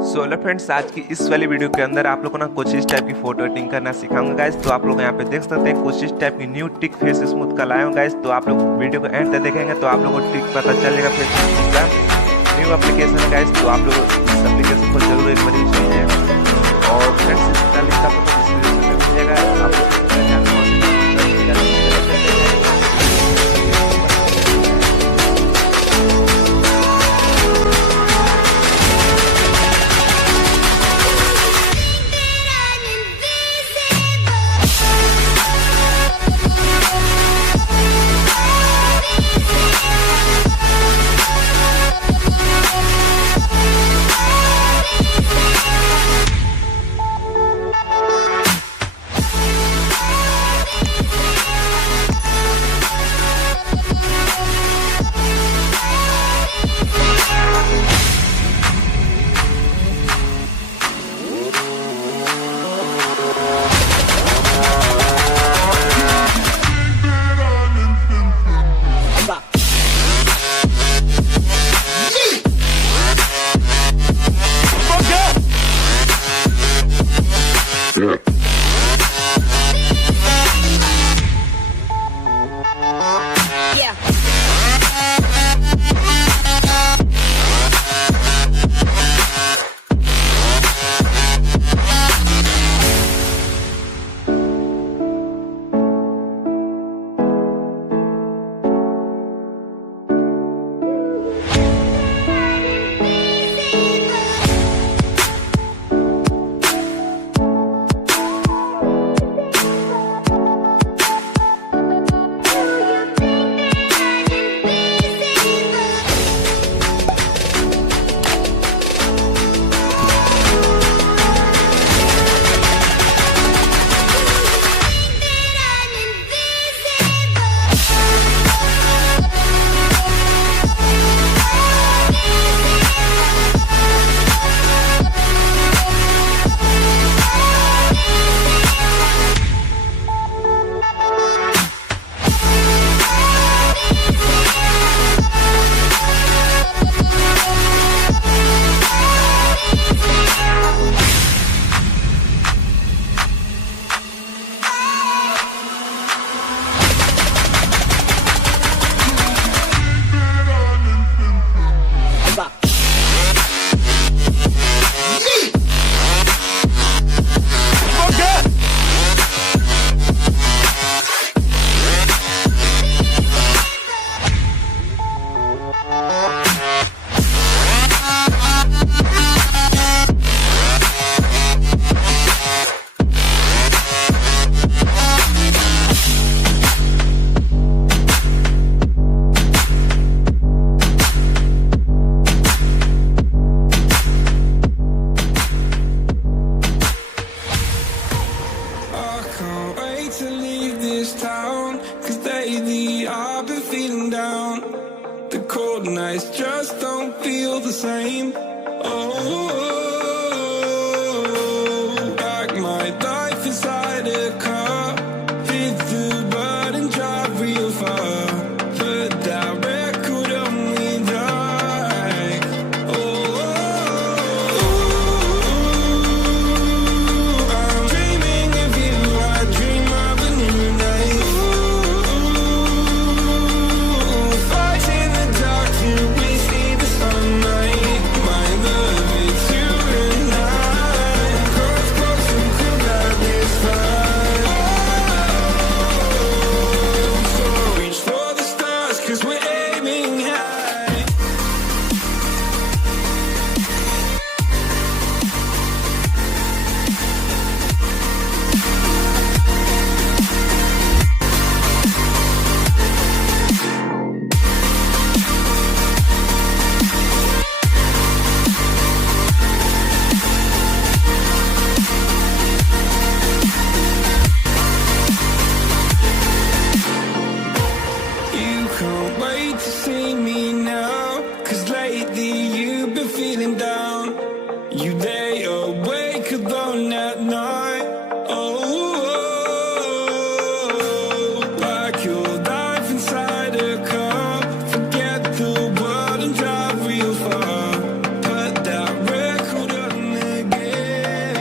So hello friends, आज की इस वाली वीडियो के अंदर आप लोगों को ना कुछ इस टाइप की फोटो एडिटिंग करना सिखाऊंगा गाइस। तो आप लोग यहाँ पे देख सकते हैं कुछ इस टाइप की न्यू टिक फेस स्मूथ का लाया हूँ गाइस। तो आप लोग वीडियो को एंड तक देखेंगे तो आप लोगों को टिक पता चलेगा फेस स्मूथ का न्यू एप्लीकेशन है गाइस। तो आप लोग इस एप्लीकेशन को जरूर एक बार यूज कीजिए और फ्रेंड्स इसका लिंक आपको डिस्क्रिप्शन में मिल जाएगा। आप लोग Yeah.